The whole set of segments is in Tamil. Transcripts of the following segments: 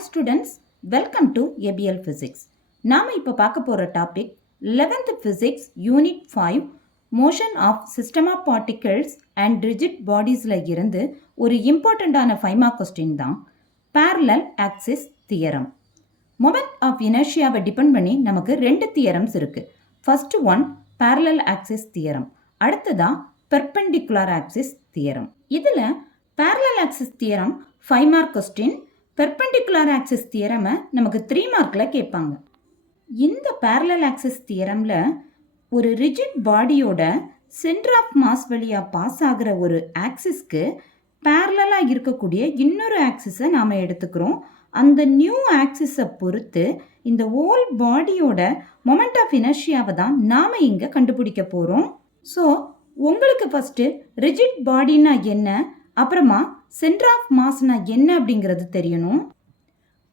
Hi students, welcome to ABL physics. நாம் இப்போ பார்க்க போகிற topic 11th physics unit 5 motion of system of particles and rigid பாடிஸில் இருந்து ஒரு இம்பார்ட்டண்ட்டான 5 மார்க் கொஸ்டின் தான் parallel axis theorem. Moment of இனர்ஷியாவை டிபெண்ட் பண்ணி நமக்கு 2 தியரம்ஸ் இருக்குது. First one parallel axis theorem, அடுத்ததான் perpendicular axis தியரம். இதில் parallel axis theorem 5 mark question, perpendicular axis தியரமை நமக்கு 3 மார்க்கில் கேட்பாங்க. இந்த parallel axis தியரமில் ஒரு ரிஜிட் பாடியோட சென்டர் ஆஃப் மாஸ் வழியாக பாஸ் ஆகிற ஒரு ஆக்சிஸ்க்கு பேரலாக இருக்கக்கூடிய இன்னொரு ஆக்சிஸை நாம் எடுத்துக்கிறோம். அந்த நியூ ஆக்சிஸை பொறுத்து இந்த ஹோல் பாடியோட மொமெண்ட் ஆஃப் இனர்ஷியாவை தான் நாம் இங்கே கண்டுபிடிக்க போகிறோம். ஸோ உங்களுக்கு ஃபஸ்ட்டு ரிஜிட் பாடினா என்ன, அப்புறமா சென்டர் ஆஃப் மாஸ்னா என்ன அப்படிங்கிறது தெரியணும்.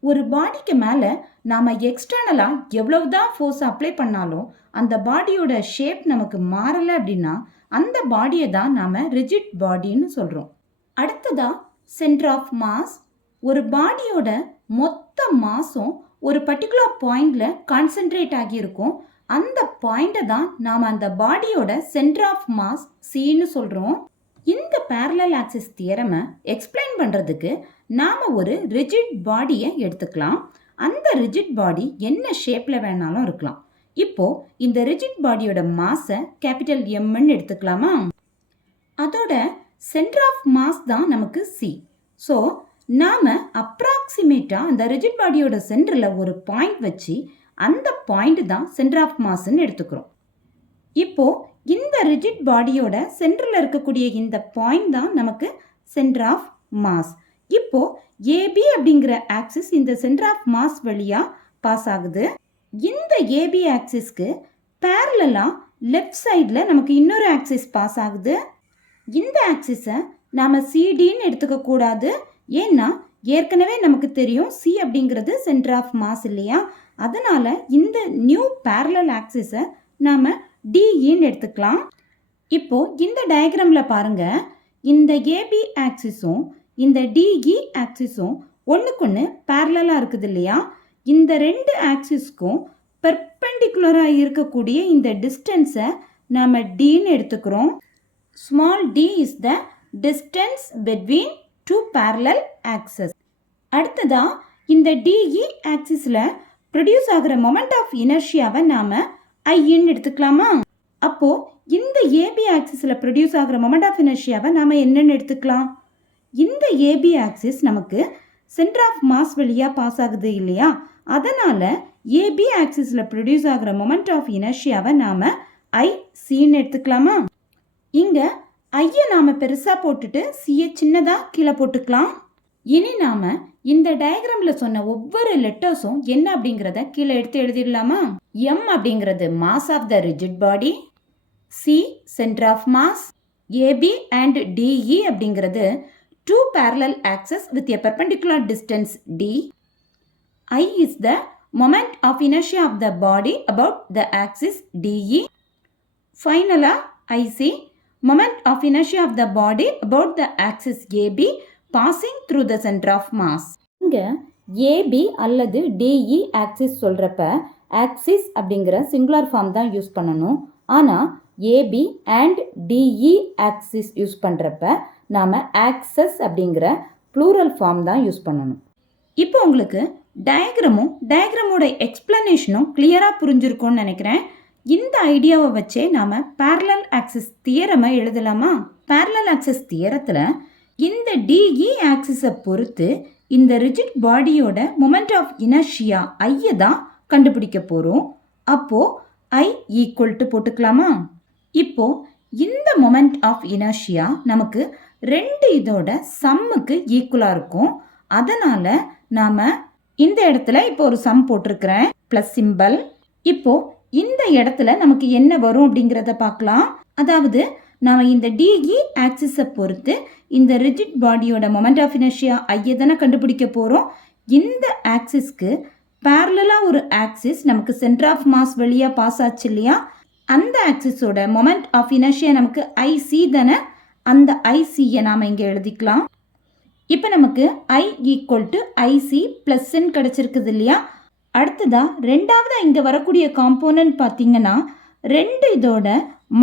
ஒரு பாடிக்கு மேலே நாம் எக்ஸ்டர்னலாக எவ்வளவுதான் ஃபோர்ஸ் அப்ளை பண்ணாலும் அந்த பாடியோட ஷேப் நமக்கு மாறலை அப்படின்னா அந்த பாடியை தான் நாம் ரிஜிட் பாடின்னு சொல்கிறோம். அடுத்ததாக சென்டர் ஆஃப் மாஸ். ஒரு பாடியோட மொத்த மாஸும் ஒரு பர்டிகுலர் பாயிண்டில் கான்சென்ட்ரேட் ஆகியிருக்கும். அந்த பாயிண்டை தான் நாம் அந்த பாடியோட சென்டர் ஆஃப் மாஸ் சின்னு சொல்கிறோம். இந்த parallel axis தியரமை எக்ஸ்பிளைன் பண்ணுறதுக்கு நாம் ஒரு ரிஜிட் பாடியை எடுத்துக்கலாம். அந்த ரிஜிட் பாடி என்ன ஷேப்பில் வேணாலும் இருக்கலாம். இப்போது இந்த ரிஜிட் பாடியோட மாஸை கேபிட்டல் எம்ன்னு எடுத்துக்கலாமா? அதோட சென்டர் ஆஃப் மாஸ் தான் நமக்கு சி. ஸோ நாம் அப்ராக்சிமேட்டாக அந்த ரிஜிட் பாடியோட சென்டரில் ஒரு பாயிண்ட் வச்சு அந்த பாயிண்ட் தான் சென்டர் ஆஃப் மாஸ்ன்னு எடுத்துக்கிறோம். இப்போது இந்த ரிஜிட் பாடியோட சென்டரில் இருக்கக்கூடிய இந்த பாயிண்ட் தான் நமக்கு சென்டர் ஆஃப் மாஸ். இப்போது ஏபி அப்படிங்கிற ஆக்சிஸ் இந்த சென்டர் ஆஃப் மாஸ் வழியாக பாஸ் ஆகுது. இந்த ஏபி ஆக்சிஸ்க்கு பேரலாக லெஃப்ட் சைடில் நமக்கு இன்னொரு ஆக்சிஸ் பாஸ் ஆகுது. இந்த ஆக்சிஸை நாம் சிடின்னு எடுத்துக்கக்கூடாது. ஏன்னா ஏற்கனவே நமக்கு தெரியும் சி அப்படிங்கிறது சென்டர் ஆஃப் மாஸ் இல்லையா? அதனால் இந்த நியூ பேரலல் ஆக்சிஸை நாம் டிஇன்னு எடுத்துக்கலாம். இப்போது இந்த டயக்ராமில் பாருங்கள், இந்த ஏபி ஆக்சிஸும் இந்த டிஇ ஆக்சிஸும் ஒன்றுக்கொன்று பேரலாக இருக்குது இல்லையா? இந்த 2 ஆக்சிஸ்க்கும் பெர்பெண்டிகுலராக இருக்கக்கூடிய இந்த டிஸ்டன்ஸை நாம் டின்னு எடுத்துக்கிறோம். Small D is the distance between 2 parallel axes. அடுத்ததாக இந்த டிஇ ஆக்சிஸில் ப்ரொடியூஸ் ஆகிற மொமெண்ட் ஆஃப் இனர்ஷியாவை நாம் ஐன்னு எடுத்துக்கலாமா? அப்போது இந்த ஏபி ஆக்சிஸில் ப்ரொடியூஸ் ஆகிற மொமெண்ட் ஆஃப் இனர்ஷியாவை நாம் என்னென்னு எடுத்துக்கலாம்? இந்த ஏபி ஆக்சிஸ் நமக்கு சென்டர் ஆஃப் மாஸ் வழியாக பாஸ் ஆகுது இல்லையா? அதனால் ஏபி ஆக்சிஸில் ப்ரொடியூஸ் ஆகிற மொமெண்ட் ஆஃப் இனர்ஷியாவை நாம் ஐ சின்னு எடுத்துக்கலாமா? இங்கே ஐயை நாம் பெருசாக போட்டுட்டு சியை சின்னதாக கீழே போட்டுக்கலாம். இனி நாம் இந்த டயக்ராமில் சொன்ன ஒவ்வொரு லெட்டர்ஸும் என்ன அப்படிங்கிறத கீழே எடுத்து எழுதிடலாமா? எம் அப்படிங்கிறது mass of the rigid body, C centre of mass, AB and DE அப்படிங்கிறது 2 parallel axes with a perpendicular distance d, I is the moment of inertia of the body about the axis DE, finally IC moment of inertia of the body about the axis AB passing through the center of mass. இங்கே ஏபி அல்லது டிஇ ஆக்சிஸ் சொல்கிறப்ப ஆக்சிஸ் அப்படிங்கிற சிங்குலர் ஃபார்ம் தான் யூஸ் பண்ணணும். ஆனால் AB and DE axis use பண்ணுறப்ப நாம் ஆக்சஸ் அப்படிங்கிற ப்ளூரல் ஃபார்ம் தான் யூஸ் பண்ணணும். இப்போ உங்களுக்கு டயக்ராமோட எக்ஸ்பிளனேஷனும் கிளியராக புரிஞ்சிருக்கும்னு நினைக்கிறேன். இந்த ஐடியாவை வச்சே நாம் parallel axis தியரமை எழுதலாமா? parallel axis தியரத்தில் இந்த டிஇ ஆக்சிஸை பொறுத்து இந்த ரிஜிட் பாடியோட மொமெண்ட் ஆஃப் இனர்ஷியா ஐயை தான் கண்டுபிடிக்க போகிறோம். அப்போது ஐ ஈக்குவல் டு போட்டுக்கலாமா? இப்போது இந்த மொமெண்ட் ஆஃப் இனர்ஷியா நமக்கு 2 இதோட சம்முக்கு ஈக்குவலாக இருக்கும். அதனால் நாம் இந்த இடத்துல இப்போ ஒரு சம் போட்டிருக்கிறேன் ப்ளஸ் சிம்பல். இப்போது இந்த இடத்துல நமக்கு என்ன வரும் அப்படிங்கிறத பார்க்கலாம். அதாவது நாம் இந்த டிஇ ஆக்சிஸை பொறுத்து இந்த ரிஜிட் பாடியோட மொமெண்ட் ஆஃப் இனர்ஷியா ஐயை தானே கண்டுபிடிக்க போகிறோம். இந்த ஆக்சிஸ்க்கு பேரலாக ஒரு ஆக்சிஸ் நமக்கு சென்டர் ஆஃப் மாஸ் வழியாக பாஸ் ஆச்சு இல்லையா? அந்த ஆக்சிஸோட மொமெண்ட் ஆஃப் இனர்ஷியா நமக்கு ஐசி தானே? அந்த ஐசியை நாம் இங்கே எழுதிக்கலாம். இப்போ நமக்கு I ஈக்குவல் டு ஐசி ப்ளஸ்ன்னு கிடச்சிருக்குது இல்லையா? அடுத்ததாக ரெண்டாவதாக இங்கே வரக்கூடிய காம்போனன்ட் பார்த்தீங்கன்னா ரெண்டு இதோட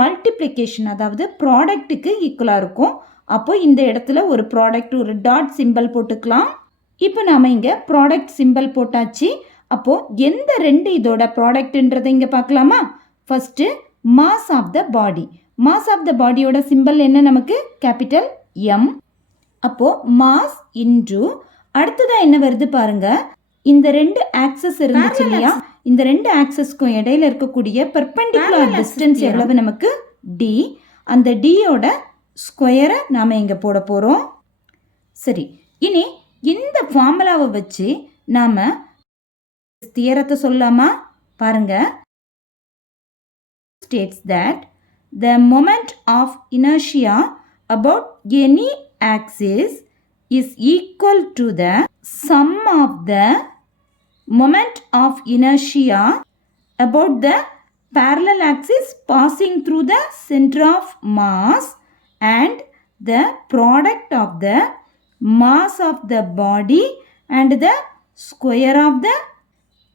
மல்டிப்ளிகேஷன், அதாவது ப்ராடக்ட்டுக்கு ஈக்குவலாக இருக்கும். அப்போ இந்த இடத்துல ஒரு ப்ராடக்ட் ஒரு டாட் சிம்பிள் போட்டுக்கலாம். இப்போ நாம் இங்கே ப்ராடக்ட் சிம்பிள் போட்டாச்சு. அப்போது எந்த ரெண்டு இதோட ப்ராடக்ட்ன்றதை இங்கே பார்க்கலாமா? First mass of the body. Mass of the பாடியோட சிம்பிள் என்ன? நமக்கு கேபிட்டல் எம். அப்போது மாஸ் இன்டு அடுத்ததாக என்ன வருது பாருங்க, இந்த ரெண்டு ஆக்சஸ் இருந்துச்சு இல்லையா? இந்த ரெண்டு ஆக்சஸ்க்கும் இடையில இருக்கக்கூடிய பெர்பெண்டிகுலர் டிஸ்டன்ஸ் எவ்வளவு? நமக்கு டி. அந்த டியோட ஸ்கொயரை நாம் இங்கே போட போகிறோம். சரி, இனி இந்த ஃபார்முலாவை வச்சு நாம் தியரத்தை சொல்லலாமா? பாருங்க. States that the moment of inertia about any axis is equal to the sum of the moment of inertia about the parallel axis passing through the center of mass and the product of the mass of the body and the square of the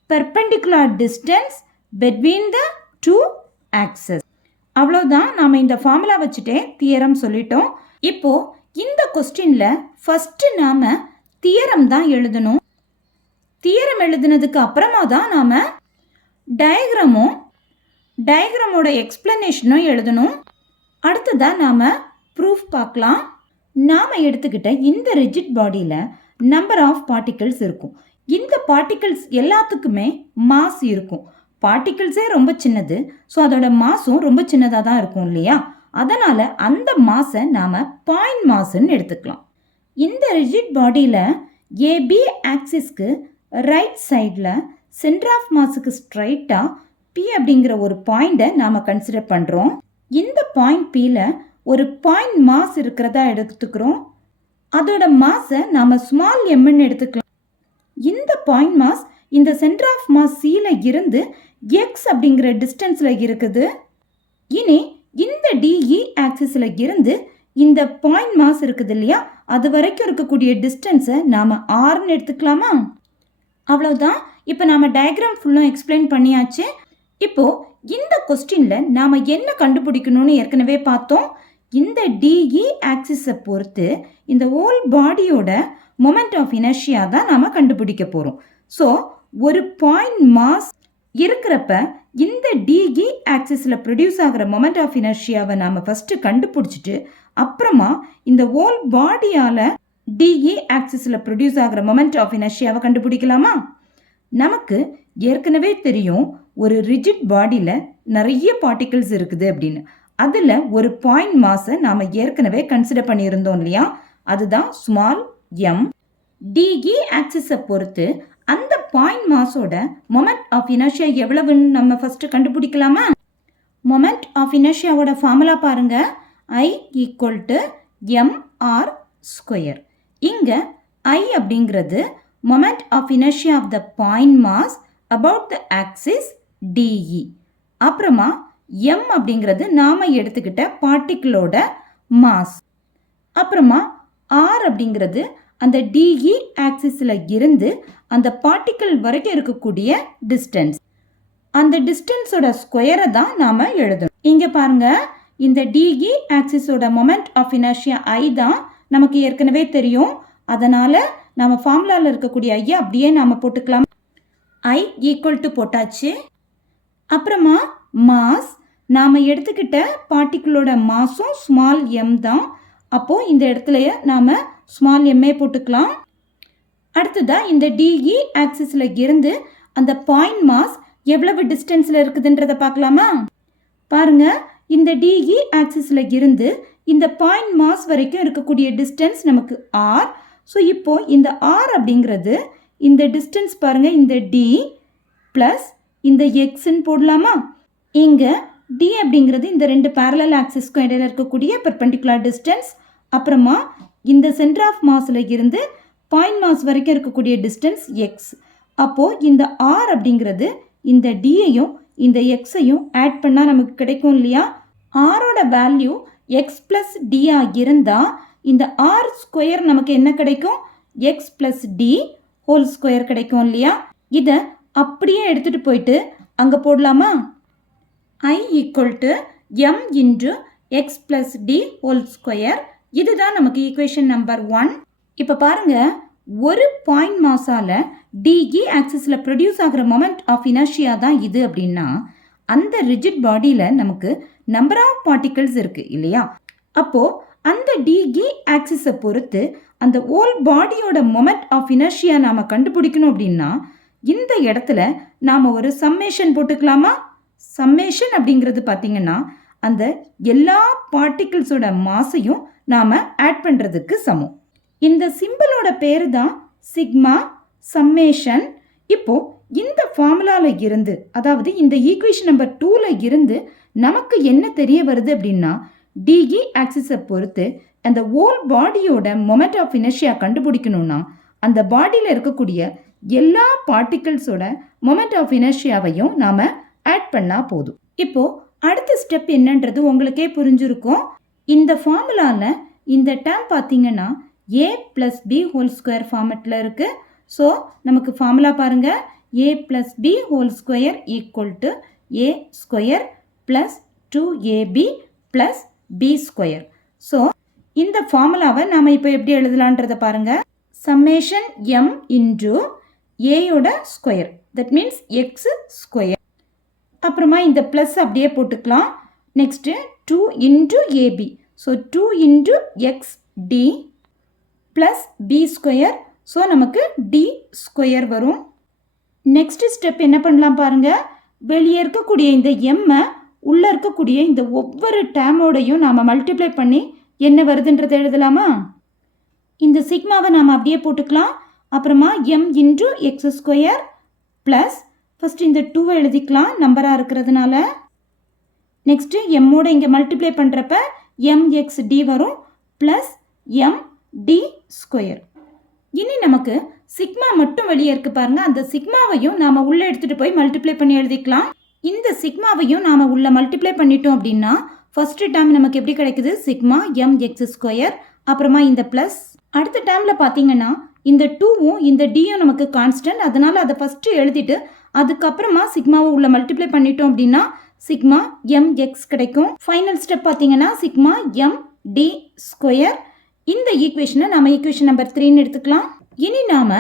perpendicular distance between the two axes. அவ்வளோதான். நாம் இந்த ஃபார்முலா வச்சுட்டே தியரம் சொல்லிட்டோம். இப்போது இந்த கொஸ்டினில் ஃபஸ்ட்டு நாம் தியரம் தான் எழுதணும். தியரம் எழுதுனதுக்கு அப்புறமா தான் நாம் டயக்ராமோட எக்ஸ்பிளனேஷனும் எழுதணும். அடுத்ததான் நாம் ப்ரூஃப் பார்க்கலாம். நாம் எடுத்துக்கிட்ட இந்த ரிஜிட் பாடியில் நம்பர் ஆஃப் பார்ட்டிகிள்ஸ் இருக்கும். இந்த பார்ட்டிகிள்ஸ் எல்லாத்துக்குமே மாஸ் இருக்கும். பார்ட்டிகிள்ஸே ரொம்ப சின்னது, ஸோ அதோட மாஸும் ரொம்ப சின்னதாக தான் இருக்கும் இல்லையா? அதனால் அந்த மாஸை நாம் பாயிண்ட் மாஸ்ன்னு எடுத்துக்கலாம். இந்த ரிஜிட் பாடியில் ஏபி ஆக்சிஸ்க்கு ரைட் சைடில் சென்டர் ஆஃப் மாஸுக்கு ஸ்ட்ரைட்டாக பி அப்படிங்கிற ஒரு பாயிண்ட்டை நாம் கன்சிடர் பண்ணுறோம். இந்த பாயிண்ட் பியில் ஒரு பாயிண்ட் மாஸ் இருக்கிறதா எடுத்துக்கிறோம். அதோட மாஸை நாம் ஸ்மால் எம்ன்னு எடுத்துக்கலாம். இந்த பாயிண்ட் மாஸ் இந்த சென்டர் ஆஃப் மாஸ் சியில் இருந்து எக்ஸ் அப்படிங்கிற டிஸ்டன்ஸில் இருக்குது. இனி இந்த டிஇ ஆக்சிஸில் இருந்து இந்த பாயிண்ட் மாஸ் இருக்குது இல்லையா, அது வரைக்கும் இருக்கக்கூடிய டிஸ்டன்ஸை நாம் ஆர்ன்னு எடுத்துக்கலாமா? அவ்வளோதான். இப்போ நாம் டயக்ராம் ஃபுல்லும் எக்ஸ்பிளைன் பண்ணியாச்சு. இப்போது இந்த கொஸ்டினில் நாம் என்ன கண்டுபிடிக்கணும்னு ஏற்கனவே பார்த்தோம். இந்த டிஇ ஆக்சிஸை பொறுத்து இந்த ஹோல் பாடியோட மொமெண்ட் ஆஃப் இனர்ஷியா தான் நாம் கண்டுபிடிக்க போகிறோம். ஸோ ஒரு பாயிண்ட் மாஸ் இருக்கிறப்ப இந்த டிஇ ஆக்சிஸில் ப்ரொடியூஸ் ஆகிற மொமெண்ட் ஆஃப் இனர்ஷியாவை நாம் ஃபஸ்ட்டு கண்டுபிடிச்சிட்டு அப்புறமா இந்த ஹோல் பாடியால் டிஇ ஆக்சிஸில் ப்ரொடியூஸ் ஆகிற மொமெண்ட் ஆஃப் இனர்ஷியாவை கண்டுபிடிக்கலாமா? நமக்கு ஏற்கனவே தெரியும் ஒரு ரிஜிட் பாடியில் நிறைய பார்ட்டிகிள்ஸ் இருக்குது அப்படின்னு. அதில் ஒரு பாயிண்ட் மாஸை நாம் ஏற்கனவே கன்சிடர் பண்ணியிருந்தோம் இல்லையா? அதுதான் ஸ்மால் எம். டிஇ ஆக்சிஸை பொறுத்து அந்த பாயிண்ட் மாஸோட மொமெண்ட் ஆஃப் இனர்ஷியா எவ்வளவுன்னு நம்ம ஃபஸ்ட்டு கண்டுபிடிக்கலாமா? மொமெண்ட் ஆஃப் இனர்ஷியாவோட ஃபார்முலா பாருங்க. I equal to MR square. இங்கே ஐ அப்படிங்கிறது moment of inertia of the point mass about the axis DE. அப்புறமா எம் அப்படிங்கிறது நாம் எடுத்துக்கிட்ட பார்ட்டிக்கிளோட மாஸ். அப்புறமா ஆர் அப்படிங்கிறது அந்த டிஇ ஆக்சிஸில் இருந்து அந்த பார்ட்டிக்கிள் வரைக்கும் இருக்கக்கூடிய டிஸ்டன்ஸ். அந்த டிஸ்டன்ஸோட ஸ்கொயரை தான் நாம் எழுதணும். இங்கே பாருங்கள், இந்த டிஇ ஆக்சிஸோட மொமெண்ட் ஆஃப் இனர்ஷியா ஐ தான் நமக்கு ஏற்கனவே தெரியும். அதனால் நம்ம ஃபார்முலாவில் இருக்கக்கூடிய ஐயை அப்படியே நாம் போட்டுக்கலாம். ஐ ஈக்குவல் டு போட்டாச்சு. அப்புறமா மாஸ், நாம் எடுத்துக்கிட்ட பார்ட்டிக்கிளோட மாஸும் ஸ்மால் எம் தான். அப்போது இந்த இடத்துலையே நாம் ஸ்மால் எம்ஏ போட்டுக்கலாம். அடுத்ததாக இந்த டிஇ ஆக்சிஸில் இருந்து அந்த பாயிண்ட் மாஸ் எவ்வளவு டிஸ்டன்ஸில் இருக்குதுன்றதை பார்க்கலாமா? பாருங்கள், இந்த டிஇ ஆக்சிஸில் இருந்து இந்த பாயிண்ட் மாஸ் வரைக்கும் இருக்கக்கூடிய டிஸ்டன்ஸ் நமக்கு ஆர். ஸோ இப்போது இந்த ஆர் அப்படிங்கிறது இந்த டிஸ்டன்ஸ் பாருங்கள், இந்த டி ப்ளஸ் இந்த எக்ஸ்ன்னு போடலாமா? இங்கே டி அப்படிங்கிறது இந்த ரெண்டு பேரலல் ஆக்சிஸ்க்கும் இடையில இருக்கக்கூடிய பெர்பெண்டிகுலர் டிஸ்டன்ஸ். அப்புறமா இந்த சென்டர் ஆஃப் மாஸில் இருந்து பாயிண்ட் மாஸ் வரைக்கும் இருக்கக்கூடிய டிஸ்டன்ஸ் எக்ஸ். அப்போது இந்த ஆர் அப்படிங்கிறது இந்த டியையும் இந்த எக்ஸையும் ஆட் பண்ணால் நமக்கு கிடைக்கும் இல்லையா? ஆரோட வேல்யூ எக்ஸ் ப்ளஸ் டியாக இருந்தால் இந்த ஆர் ஸ்கொயர் நமக்கு என்ன கிடைக்கும்? X plus D whole square கிடைக்கும் இல்லையா? இதை அப்படியே எடுத்துகிட்டு போயிட்டு அங்கே போடலாமா? I equal to m into x plus d whole square. இதுதான் நமக்கு ஈக்குவேஷன் நம்பர் 1. இப்போ பாருங்க, ஒரு பாயிண்ட் மாஸால டிஇ ஆக்சிஸில் ப்ரொடியூஸ் ஆகிற மொமெண்ட் ஆஃப் இனர்ஷியா தான் இது அப்படின்னா, அந்த ரிஜிட் பாடியில் நமக்கு நம்பர் ஆஃப் பார்ட்டிகிள்ஸ் இருக்குது இல்லையா? அப்போது அந்த டிஇ ஆக்சிஸை பொறுத்து அந்த ஹோல் பாடியோட மொமெண்ட் ஆஃப் இனர்ஷியா நாம் கண்டுபிடிக்கணும் அப்படின்னா, இந்த இடத்துல நாம் ஒரு சம்மேஷன் போட்டுக்கலாமா? சம்மேஷன் அப்படிங்கிறது பார்த்தீங்கன்னா அந்த எல்லா பார்ட்டிகிள்ஸோட மாஸையும் நாம் ஆட் பண்ணுறதுக்கு சமம். இந்த சிம்பிளோட பேர் தான் சிக்மா சம்மேஷன். இப்போ இந்த ஃபார்முலாவில் இருந்து, அதாவது இந்த ஈக்குவேஷன் நம்பர் 2ல் இருந்து நமக்கு என்ன தெரிய வருது அப்படின்னா, டிஇ ஆக்சிஸை பொறுத்து அந்த ஹோல் பாடியோட மொமெண்ட் ஆஃப் இனர்ஷியா கண்டுபிடிக்கணும்னா அந்த பாடியில் இருக்கக்கூடிய எல்லா பார்ட்டிகிள்ஸோட மொமெண்ட் ஆஃப் இனர்ஷியாவையும் நாம் ஆட் பண்ணால் போதும். இப்போது அடுத்த ஸ்டெப் என்னன்றது உங்களுக்கே புரிஞ்சிருக்கும். இந்த ஃபார்முலாவில் இந்த டேம் பார்த்தீங்கன்னா A plus B whole square ஃபார்மெட்டில் இருக்குது. ஸோ நமக்கு ஃபார்முலா பாருங்கள், A plus B whole square equal to A square plus 2ab plus B square. So இந்த ஃபார்முலாவை நாம் இப்போ எப்படி எழுதலான்றதை பாருங்கள். சம்மேஷன் எம் இன்டு ஏயோட square, that means X square. அப்புறமா இந்த ப்ளஸ் அப்படியே போட்டுக்கலாம். Next 2 into AB, so 2 into X D plus B square. So நமக்கு டி ஸ்கொயர் வரும். நெக்ஸ்ட் ஸ்டெப் என்ன பண்ணலாம் பாருங்கள், வெளியே இருக்கக்கூடிய இந்த எம்மை உள்ளே இருக்கக்கூடிய இந்த ஒவ்வொரு டேமோடையும் நாம் மல்டிப்ளை பண்ணி என்ன வருதுன்றதை எழுதலாமா? இந்த சிக்மாவை நாம் அப்படியே போட்டுக்கலாம். அப்புறமா M into X square plus, first இந்த 2 எழுதிக்கலாம் நம்பராக இருக்கிறதுனால. நெக்ஸ்ட்டு எம்மோட இங்கே மல்டிப்ளை பண்ணுறப்ப mxd வரும் ப்ளஸ் md ஸ்கொயர். இனி நமக்கு சிக்மா மட்டும் வெளியே இருக்கு பாருங்கள், அந்த சிக்மாவையும் நாம் உள்ளே எடுத்துகிட்டு போய் மல்டிப்ளை பண்ணி எழுதிக்கலாம். இந்த சிக்மாவையும் நாம் உள்ளே மல்டிப்ளை பண்ணிட்டோம் அப்படின்னா ஃபஸ்ட்டு டேர்ம் நமக்கு எப்படி கிடைக்குது? சிக்மா mx ஸ்கொயர், அப்புறமா இந்த ப்ளஸ். அடுத்த டேர்மில் பார்த்தீங்கன்னா இந்த 2வும் இந்த டியும் நமக்கு கான்ஸ்டன்ட், அதனால் அதை ஃபஸ்ட்டு எழுதிட்டு அதுக்கப்புறமா சிக்மாவை உள்ள மல்டிப்ளை பண்ணிட்டோம் அப்படின்னா சிக்மா mx கிடைக்கும். ஃபைனல் ஸ்டெப் பார்த்தீங்கன்னா சிக்மா md ஸ்கொயர். இந்த ஈக்குவேஷனை நம்ம ஈக்குவேஷன் நம்பர் 3ன்னு எடுத்துக்கலாம். இனி நாம்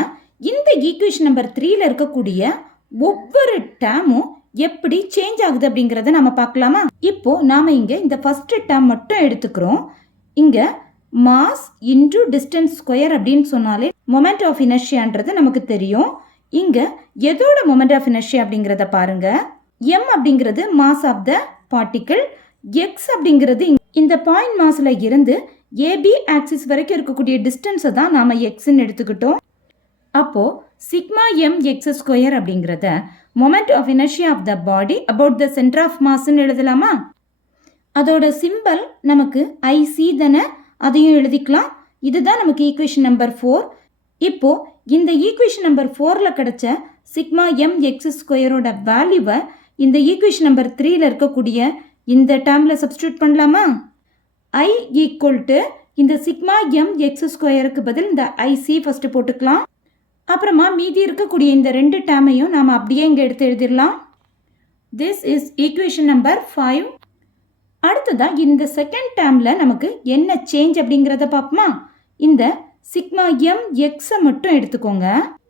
இந்த ஈக்குவேஷன் நம்பர் 3ல் இருக்கக்கூடிய ஒவ்வொரு டேமும் எப்படி சேஞ்ச் ஆகுது அப்படிங்கிறத நம்ம பார்க்கலாமா? இப்போ நாம் இங்கே இந்த ஃபஸ்ட்டு டேம் மட்டும் எடுத்துக்கிறோம். இங்கே மாஸ் இன்டு டிஸ்டன்ஸ் ஸ்கொயர் அப்படின்னு சொன்னாலே மொமெண்ட் ஆஃப் இனர்ஷியான்றது நமக்கு தெரியும். இங்கே எதோட மொமெண்ட் ஆஃப் இனர்ஷியா அப்படிங்கிறத பாருங்கள். m அப்படிங்கிறது mass of the particle, x அப்படிங்கிறது இந்த பாயிண்ட் மாஸில் இருந்து ஏபி ஆக்சிஸ் வரைக்கும் இருக்கக்கூடிய டிஸ்டன்ஸை தான் நாம் எக்ஸ்ன்னு எடுத்துக்கிட்டோம். அப்போது சிக்மா mx ஸ்கொயர் அப்படிங்கிறத moment of inertia of the body about the centre of மாஸ்ன்னு எழுதலாமா? அதோட சிம்பல் நமக்கு ஐசி தானே, அதையும் எழுதிக்கலாம். இதுதான் நமக்கு ஈக்குவேஷன் நம்பர் 4. இப்போது இந்த ஈக்குவேஷன் நம்பர் 4ல் கிடைச்ச சிக்மா mx ஸ்கொயரோட வேல்யூவை இந்த ஈக்குவேஷன் நம்பர் 3ல் இருக்கக்கூடிய இந்த டேர்மில் சப்ஸ்டியூட் பண்ணலாமா? ஐ ஈக்குவல் டு இந்த சிக்மா mx ஸ்கொயருக்கு பதில் இந்த ஐசி ஃபஸ்ட்டு போட்டுக்கலாம். அப்புறமா மீதி இருக்கக்கூடிய இந்த 2 டேர்மையும் நாம் அப்படியே இங்கே எடுத்து எழுதிடலாம். This is equation number 5. அடுத்ததான் இந்த செகண்ட் டேர்மில் நமக்கு என்ன சேஞ்ச் அப்படிங்கிறத பார்ப்போமா? இந்த சிக்மா mxஐ மட்டும் எடுத்துக்கோங்க.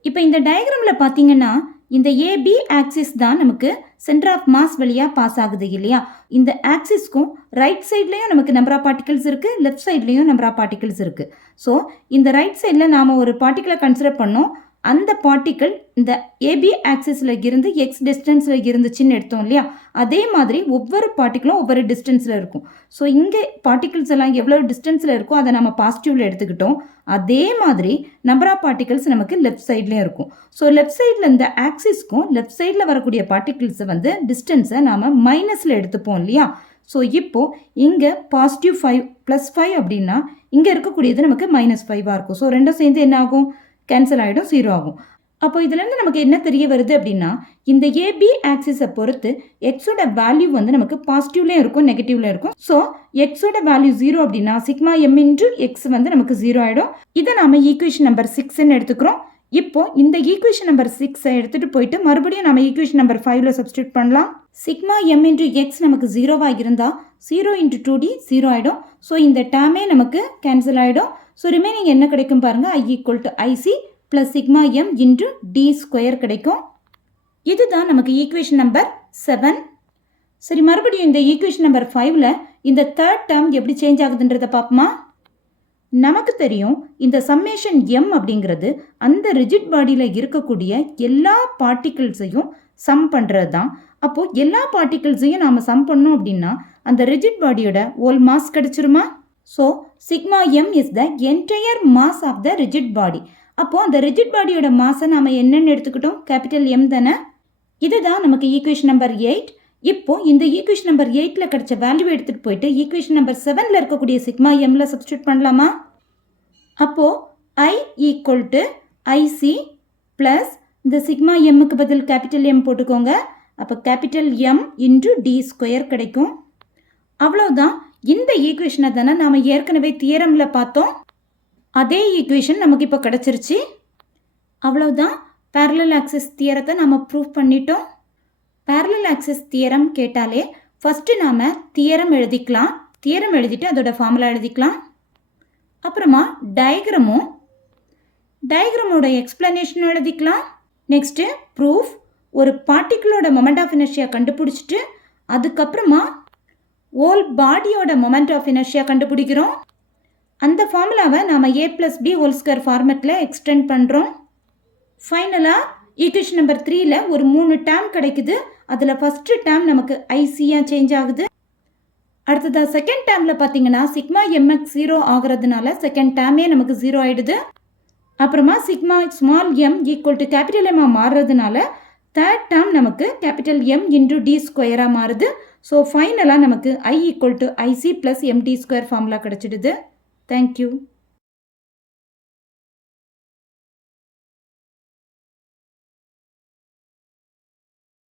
இப்போ இந்த டயக்ராமில் பார்த்தீங்கன்னா இந்த ஏபி ஆக்சிஸ் தான் நமக்கு சென்டர் ஆஃப் மாஸ் வழியாக பாஸ் ஆகுது இல்லையா? இந்த ஆக்சிஸ்க்கும் ரைட் சைட்லேயும் நமக்கு நம்பர் ஆஃப் பார்ட்டிகிள்ஸ் இருக்குது, லெஃப்ட் சைட்லேயும் நம்பர் ஆஃப் பார்ட்டிகிள்ஸ் இருக்குது. ஸோ இந்த ரைட் சைடில் நாம் ஒரு பார்ட்டிகிளை கன்சிடர் பண்ணோம். அந்த பார்ட்டிக்கிள் இந்த ஏபி ஆக்சிஸில் இருந்து எக்ஸ் டிஸ்டன்ஸில் இருந்துச்சுன்னு எடுத்தோம் இல்லையா? அதே மாதிரி ஒவ்வொரு பார்ட்டிக்கிளும் ஒவ்வொரு டிஸ்டன்ஸில் இருக்கும். ஸோ இங்கே பார்ட்டிகிள்ஸ் எல்லாம் எவ்வளோ டிஸ்டன்ஸில் இருக்கோ அதை நம்ம பாசிட்டிவில் எடுத்துக்கிட்டோம். அதே மாதிரி நம்பர் ஆஃப் பார்ட்டிகிள்ஸ் நமக்கு லெஃப்ட் சைட்லேயும் இருக்கும். ஸோ லெஃப்ட் சைடில் இந்த ஆக்சிஸ்க்கும் லெஃப்ட் சைடில் வரக்கூடிய பார்ட்டிகிள்ஸை வந்து டிஸ்டன்ஸை நாம் மைனஸில் எடுத்துப்போம் இல்லையா? ஸோ இப்போது இங்கே பாசிட்டிவ் 5 +5 அப்படின்னா இங்கே இருக்கக்கூடியது நமக்கு -5 இருக்கும். ஸோ ரெண்டும் சேர்ந்து என்ன ஆகும்? கேன்சல் ஆகிடும், 0 ஆகும். அப்போ இதுலேருந்து நமக்கு என்ன தெரிய வருது அப்படின்னா, இந்த ஏபி ஆக்சிஸை பொறுத்து எக்ஸோட வேல்யூ வந்து நமக்கு பாசிட்டிவ்லேயும் இருக்கும், நெகட்டிவ்ல இருக்கும். ஸோ எக்ஸோட வேல்யூ 0 அப்படின்னா சிக்மா எம் இன்டு எக்ஸ் வந்து நமக்கு 0 ஆகிடும். இதை நாம ஈக்குவேஷன் நம்பர் 6ன்னு எடுத்துக்கிறோம். இப்போ இந்த ஈக்குவேஷன் நம்பர் 6ஐ எடுத்துட்டு போயிட்டு மறுபடியும் நம்ம ஈக்குவேஷன் நம்பர் 5ல சப்ஸ்டியூட் பண்ணலாம். சிக்மா எம் இன்டு எக்ஸ் நமக்கு 0வாக இருந்தால் 0 இன்டு 2d 0 ஆகிடும். ஸோ இந்த டேர்மே நமக்கு கேன்சல் ஆகிடும். ஸோ ரிமைனிங் என்ன கிடைக்கும் பாருங்கள், I equal to IC plus sigma M into D square கிடைக்கும். இதுதான் நமக்கு ஈக்குவேஷன் நம்பர் 7. சரி, மறுபடியும் இந்த ஈக்குவேஷன் நம்பர் 5ல இந்த தேர்ட் டேர்ம் எப்படி சேஞ்ச் ஆகுதுன்றதை பார்ப்போமா? நமக்கு தெரியும் இந்த சம்மேஷன் எம் அப்படிங்கிறது அந்த ரிஜிட் பாடியில் இருக்கக்கூடிய எல்லா பார்ட்டிகிள்ஸையும் சம் பண்ணுறது தான். அப்போது எல்லா பார்ட்டிகிள்ஸையும் நாம் சம் பண்ணோம் அப்படின்னா அந்த ரிஜிட் பாடியோட ஹோல் மாஸ் கிடச்சிருமா? So sigma M is the entire mass of the rigid body. அப்போது அந்த ரிஜிட் பாடியோட மாஸை நாம் என்னென்னு எடுத்துக்கிட்டோம், கேபிட்டல் எம் தானே. இதுதான் நமக்கு ஈக்குவேஷன் நம்பர் 8. இப்போ இந்த ஈக்குவேஷன் நம்பர் 8ல கிடைச்ச வேல்யூ எடுத்துகிட்டு போயிட்டு ஈக்குவேஷன் நம்பர் 7ல இருக்கக்கூடிய சிக்மா எம்ல சப்ஸ்டியூட் பண்ணலாமா? அப்போது I equal to IC plus இந்த சிக்மா எம்முக்கு பதில் கேபிட்டல் எம் போட்டுக்கோங்க. அப்போ capital M into D square கிடைக்கும். அவ்வளோதான். இந்த ஈக்குவேஷனை தானே நாம் ஏற்கனவே தியரமில் பார்த்தோம். அதே ஈக்குவேஷன் நமக்கு இப்போ கிடச்சிருச்சு. அவ்வளோதான். பேரலல் ஆக்சிஸ் தியரத்தை நாம் ப்ரூவ் பண்ணிட்டோம். பேரலல் ஆக்சிஸ் தியரம் கேட்டாலே ஃபஸ்ட்டு நாம் தியரம் எழுதிக்கலாம். தியரம் எழுதிட்டு அதோட ஃபார்முலா எழுதிக்கலாம். அப்புறமா டயக்ராமோட எக்ஸ்பிளனேஷன் எழுதிக்கலாம். Next proof. ஒரு பார்ட்டிக்கிளோட மொமெண்ட் ஆஃப் இனர்ஷியா கண்டுபிடிச்சிட்டு அதுக்கப்புறமா ஹோல் பாடியோட மொமெண்ட் ஆஃப் இனர்ஷியா கண்டுபிடிக்கிறோம். அந்த ஃபார்முலாவை நாம் a+b² ஃபார்மெட்டில் எக்ஸ்டெண்ட் பண்ணுறோம். ஃபைனலாக ஈக்குவேஷன் நம்பர் 3ல ஒரு 3 டேர்ம் கிடைக்குது. அதில் ஃபஸ்ட்டு டேர்ம் நமக்கு ஐசியாக சேஞ்ச் ஆகுது. அடுத்ததாக செகண்ட் டேர்மில் பார்த்தீங்கன்னா சிக்மா எம்எக்ஸ் 0 ஆகிறதுனால செகண்ட் டேர்மே நமக்கு 0 ஆகிடுது. அப்புறமா sigma small M equal to capital எம்மாக மாறுறதுனால தேர்ட் டேர்ம் நமக்கு கேபிட்டல் எம் இன்டு டி ஸ்கொயராக மாறுது. ஸோ ஃபைனலாக நமக்கு I equal to IC plus MD square formula கிடச்சிடுது. தேங்க்யூ.